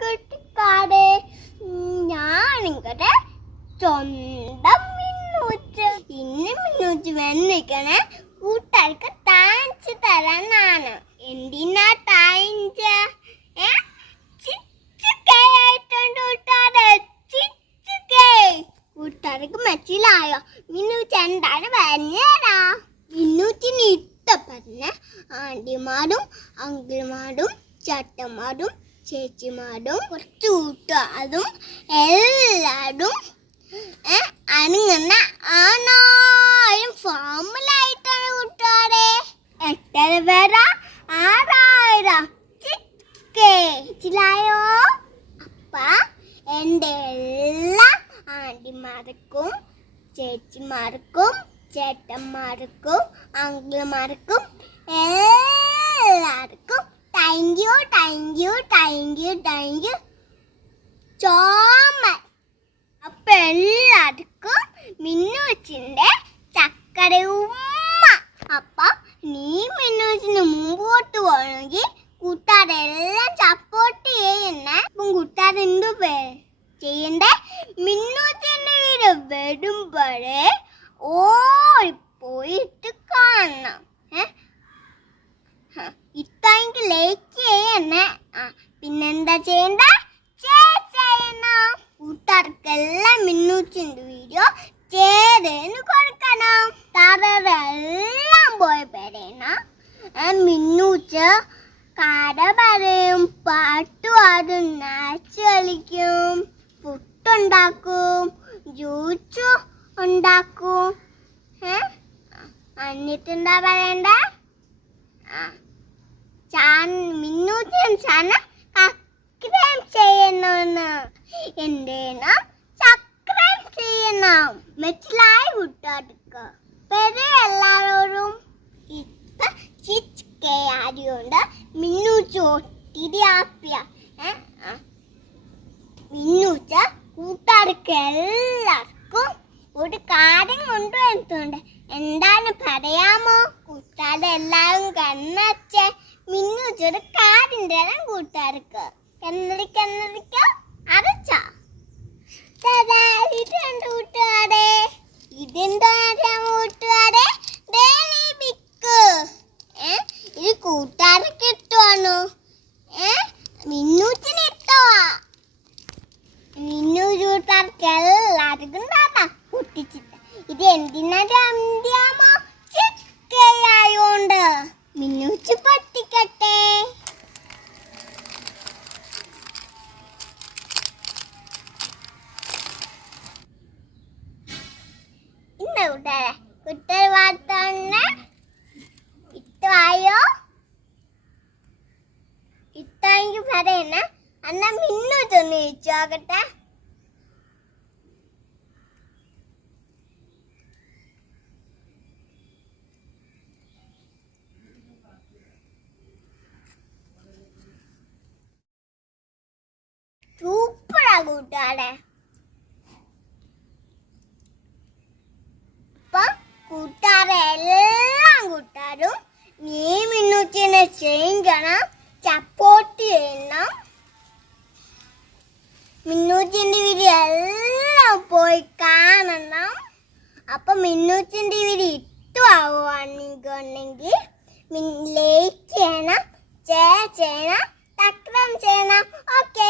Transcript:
കുട്ടിക്കാരെ ഞാനിങ്ങടെ സ്വന്തം മിന്നൂച്ച്. ഇന്ന് മിന്നൂച്ച് വന്നിരിക്കണേ കൂട്ടുകാർക്ക് താഴ്ച തരാനാണ്. എന്തിനാ താഴ്ച? കൂട്ടുകാർക്ക് മനസ്സിലായോ മിന്നൂച്ച് എന്താണ് പറഞ്ഞാ? മിന്നൂച്ചിന് ഇഷ്ടപ്പെടുന്ന ആന്റിമാരും അങ്കിൾമാരും ചേട്ടന്മാരും ചേച്ചിമാരും കുറച്ച് കൂട്ടുകാരും എല്ലാവരും അനങ്ങുന്ന ആണായും ഫോമിലായിട്ടാണ് കൂട്ടുകാരെ. എത്ര പേരാ? 6000. മനസ്സിലായോ? അപ്പ എൻ്റെ എല്ലാ ആന്റിമാർക്കും ചേച്ചിമാർക്കും ചേട്ടന്മാർക്കും അങ്കിൾമാർക്കും എല്ലാവർക്കും താങ്ക് യു സോ മച്ച്. അപ്പൊ എല്ലാവർക്കും മിന്നൂച്ചിന്റെ ചക്കര ഉമ്മ. അപ്പൊ നീ മിന്നൂച്ചിന് മുമ്പോട്ട് പോകണമെങ്കിൽ കൂട്ടുകാരെല്ലാം സപ്പോർട്ട് ചെയ്യണേ. അപ്പം കൂട്ടുകാർ എന്തു ചെയ്യണ്ടേ? മിന്നൂച്ചിന്റെ വീട് വരുമ്പോഴേ ഓടിപ്പോയിട്ട് കാണണം. ഇത്രയെങ്കിൽ ലൈക്ക് ചെയ്യണേ. പിന്നെന്താ ചെയ്യണ്ട? ചെയ്യണം. കൂട്ടുകാർക്കെല്ലാം മിന്നൂച്ചിന്റെ വീഡിയോ ചേർന്ന് കൊടുക്കണം. താരെല്ലാം പോയി പറയണം. മിന്നൂച്ച് കഥ പറയും, പാട്ട് പാടും, നാച്ച് കളിക്കും, പുട്ടുണ്ടാക്കും, ജ്യൂസ് ഉണ്ടാക്കും. എന്നിട്ടെന്താ പറയണ്ട? മിന്നൂച്ചൻ സബ്സ്ക്രൈബ് ചെയ്യണമെന്ന്. എന്തേണം? സബ്സ്ക്രൈബ് ചെയ്യണം. മനസ്സിലായി കൂട്ടുകാർക്ക്? എല്ലാവരോടും ഇപ്പൊ ചിരിച്ചുകൊണ്ട് മിന്നൂച്ച് ഒത്തിരി ഹാപ്പിയാ. മിന്നൂച്ച കൂട്ടുകാർക്ക് എല്ലാവർക്കും ഒരു കാര്യം കൊണ്ടുവരുന്നുണ്ട്. എന്താണ് പറയാമോ? കൂട്ടുകാരെ എല്ലാവരും കണ്ണച്ചേ. മിന്നൂച്ചൊരു കാര്യം തരാം കൂട്ടുകാർക്ക്. കന്നടിക്ക അരച്ച ഇതുണ്ട് കൂട്ടുകാരെ. ഇതെന്താ കൂട്ടുകാരെ? ഡെയിലി ബിക്ക്. ഇത് കൂട്ടുകാർക്ക് ഇഷ്ടമാണോ? മിന്നൂച്ചിന് ഇഷ്ടമാ. മിന്നൂച്ച് കൂട്ടുകാർക്ക് എല്ലാവർക്കും പൊട്ടിച്ചിട്ട്. ഇത് എന്തിനാമോ? ചിക്കയായോണ്ട് മിന്നൂച്ച് പൊട്ടിക്കട്ടെ. ഇന്ന കൂട്ടുകാരെ കുട്ടർ വാർത്ത ഇഷ്ടമായോ? ഇഷ്ടമെങ്കിൽ പറയണ. എന്നാ മിന്നൂച്ചൊന്ന് ചോദിച്ചു നോക്കട്ടെ. സൂപ്പറാ കൂട്ടുകാരെ. ഇപ്പൊ കൂട്ടുകാരെ എല്ലാം കൂട്ടുകാരും നീ മിന്നൂച്ചിനെ ചെയ്യണം, സപ്പോർട്ട് ചെയ്യണം. മിന്നൂച്ചിന്റെ വീഡിയോ എല്ലാം പോയി കാണണം. അപ്പൊ മിന്നൂച്ചിന്റെ വീഡിയോ ഇഷ്ടമാവുകയാണെങ്കിൽ ലൈക്ക് ചെയ്യണം, ഷെയർ ചെയ്യണം, സബ്സ്ക്രൈബ് ചെയ്യണം. ഓക്കെ.